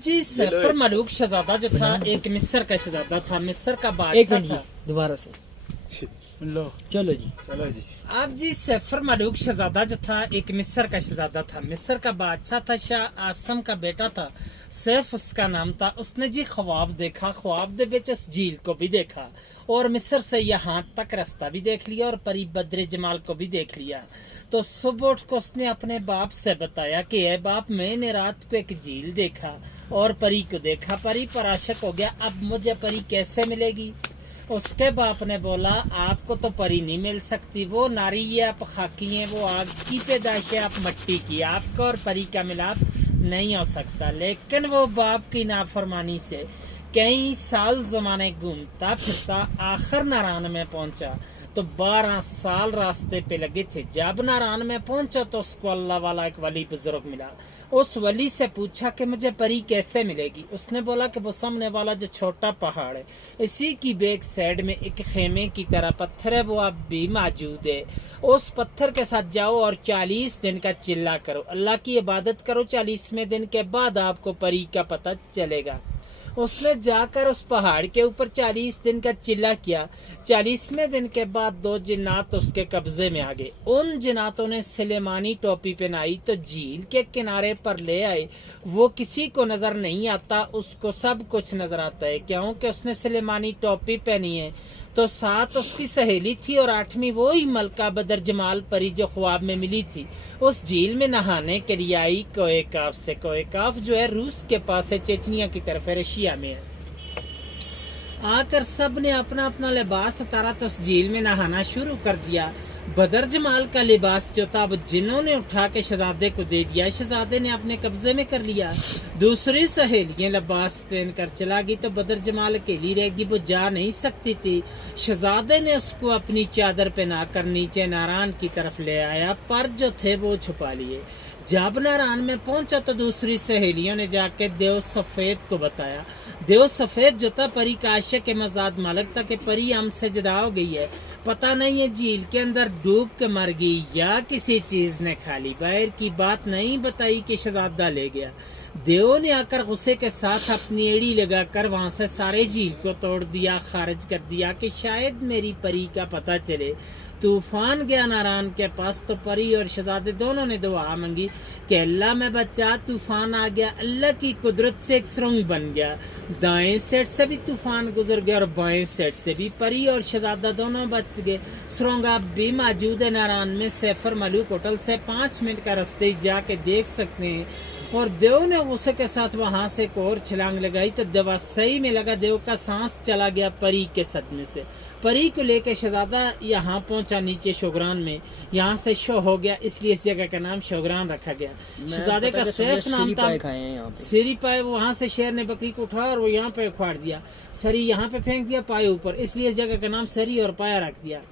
जी सैफर मलूक शहजादा जो था एक मिस्र का शहजादा था, मिस्र का बादशाह था। दोबारा से लो चलो जी। अब जी सैफर मलूक शहजादा जो था एक मिस्र का शहजादा था, मिस्र का बादशाह था, शाह आसम का बेटा था, सैफ उसका नाम था। उसने जी ख्वाब देखा, ख्वाब दे विच उस झील को भी देखा और मिस्र से यहाँ तक रास्ता भी देख लिया और परी बद्र जमाल को भी देख लिया। तो सुबह उठ को उसने अपने बाप से बताया कि ए बाप, मैंने रात को एक झील देखा और परी को देखा, परी पर आशिक हो गया, अब मुझे परी कैसे मिलेगी। उसके बाप ने बोला आपको तो परी नहीं मिल सकती, वो नारी है, आप खाकी हैं, वो आग की पैदाइश है, आप मट्टी की, आपका और परी का मिलाप नहीं हो सकता। लेकिन वो बाप की नाफरमानी से कई साल जमाने घूमता फिरता आखिर नारायण में पहुंचा। तो 12 साल रास्ते पे लगे थे। जब नारायण में पहुंचा तो उसको अल्लाह वाला एक वली बुजुर्ग मिला। उस वली से पूछा कि मुझे परी कैसे मिलेगी। उसने बोला कि वो सामने वाला जो छोटा पहाड़ है, इसी की बैक साइड में एक खेमे की तरह पत्थर है, वो अब भी मौजूद है। उस पत्थर के साथ जाओ और 40 दिन का चिल्ला करो, अल्लाह की इबादत करो, 40वें दिन के बाद आपको परी का पता चलेगा। उसने जाकर उस पहाड़ के ऊपर 40 दिन का चिल्ला किया। 40वें दिन के बाद 2 जिन्नात उसके कब्जे में आ गए। उन जिन्नातों ने सुलेमानी टोपी पहनाई तो झील के किनारे पर ले आए। वो किसी को नजर नहीं आता, उसको सब कुछ नजर आता है, क्योंकि उसने सुलेमानी टोपी पहनी है। तो 7 उसकी सहेली थी और 8वीं वही मलका बदर जमाल परी जो ख्वाब में मिली थी। उस झील में नहाने के लिए आई कोएकाफ से। कोएकाफ जो है रूस के पास है, चेचनिया की तरफ है, रशिया में है। आकर सब ने अपना अपना लिबास उतारा तो उस झील में नहाना शुरू कर दिया। बदर जमाल का लिबास जो था वो जिन्होंने उठा के शहजादे को दे दिया, शहजादे ने अपने कब्जे में कर लिया। दूसरी सहेलियां लिबास पहन कर चला गई तो बदर जमाल अकेली रहेगी, वो जा नहीं सकती थी। शहजादे ने उसको अपनी चादर पहना कर नीचे नारायण की तरफ ले आया, पर जो थे वो छुपा लिए। जब नारायण में पहुंचा तो दूसरी सहेलियों ने जाके देव सफेद को बताया। देव सफेद जो था परी का आशिक के मजाद मालिक था कि परी हमसे जुदा हो गई है, पता नहीं है झील के अंदर डूब के मर गई या किसी चीज ने खा ली। बाहर की बात नहीं बताई कि शहजादा ले गया। देव ने आकर गुस्से के साथ अपनी एड़ी लगाकर वहां से सारे झील को तोड़ दिया, खारिज कर दिया कि शायद मेरी परी का पता चले। तूफान गया नारायण के पास तो परी और शहजादे दोनों ने दुआ मांगी कि अल्लाह में बचा। तूफान आ गया, अल्लाह की कुदरत से एक सुरंग बन गया। दाएं साइड से भी तूफान गुजर गया और बाएं साइड से भी। परी और शहजादा दोनों बच गए। सुरंग अब भी मौजूद है नारायण में। सैफर मलूक होटल से 5 मिनट का रास्ते जाके देख सकते हैं। और देव ने गुस्से के साथ वहां से एक और छलांग लगाई तो दवा सही में लगा। देव का सांस चला गया परी के सदमे से। परी को लेकर शहजादा यहाँ पहुंचा नीचे शोगरान में। यहाँ से शो हो गया, इसलिए इस जगह का नाम शोगरान रखा गया। शहजादे का सैफ नाम था। सीरी पाए वहां से शेर ने बकरी को उठाया और वो यहाँ पे उखाड़ दिया। सरी यहाँ पे फेंक दिया पाए ऊपर, इसलिए इस जगह का नाम सरी और पाया रख दिया।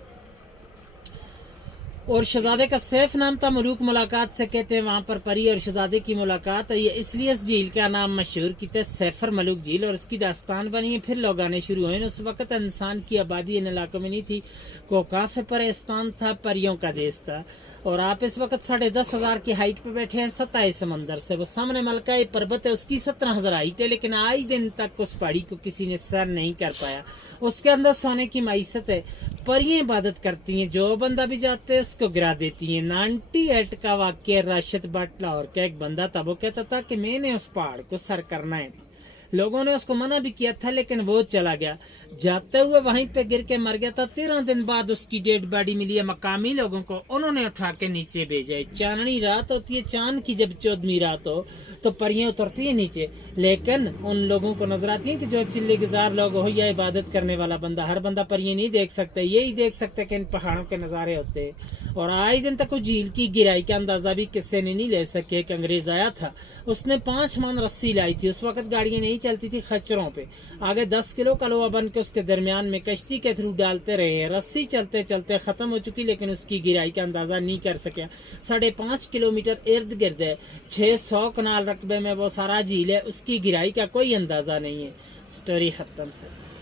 और शहजादे का सैफ नाम था। मलूक मुलाकात से कहते हैं वहां पर परी और शहजादे की मुलाकात है, ये इसलिए इस झील का नाम मशहूर की सैफर मलूक झील और उसकी दास्तान बनी है। फिर लोग आने शुरू हुए। उस वक्त इंसान की आबादी इन इलाकों में नहीं थी। कोकाफ परिस्तान था, परियों का देश था। और आप इस वक्त 10,500 की हाइट पे बैठे हैं सतह समंदर से। वो सामने मलका पर्वत है, उसकी 17,000 हाइट है, लेकिन आज दिन तक उस पहाड़ी को किसी ने सर नहीं कर पाया। उसके अंदर सोने की माइसत है। परियां इबादत करती हैं, जो बंदा भी जाते हैं उसको गिरा देती हैं। 98 का वाक्य राशिद भट्ट लाहौर का एक बंदा था। वो कहता था कि मैंने उस पहाड़ को सर करना है। लोगों ने उसको मना भी किया था, लेकिन वो चला गया। जाते हुए वहीं पे गिर के मर गया था। 13 दिन बाद उसकी डेड बॉडी मिली है मकामी लोगों को, उन्होंने उठा के नीचे भेजा। चांदनी रात होती है, चांद की जब 14वीं रात हो तो परियां उतरती है नीचे, लेकिन उन लोगों को नजर आती है कि जो चिल्ले गुजार लोग हो या इबादत करने वाला बंदा। हर बंदा परियां नहीं देख सकता, यही देख सकता कि इन पहाड़ों के नजारे होते हैं। और आज दिन तक झील की गिराई का अंदाजा भी किसी ने नहीं ले सके। एक अंग्रेज आया था, उसने 5 मन रस्सी लाई थी। उस वक्त गाड़ियां नहीं चलती थी खच्चरों पे। आगे 10 किलो का लोहा बन के उसके दरमियान में कश्ती के थ्रू डालते रहे हैं। रस्सी चलते चलते खत्म हो चुकी, लेकिन उसकी गिराई का अंदाजा नहीं कर सके। 5.5 किलोमीटर इर्द गिर्द है, 600 कनाल रकबे में वो सारा झील है। उसकी गिराई का कोई अंदाजा नहीं है। स्टोरी खत्म सर।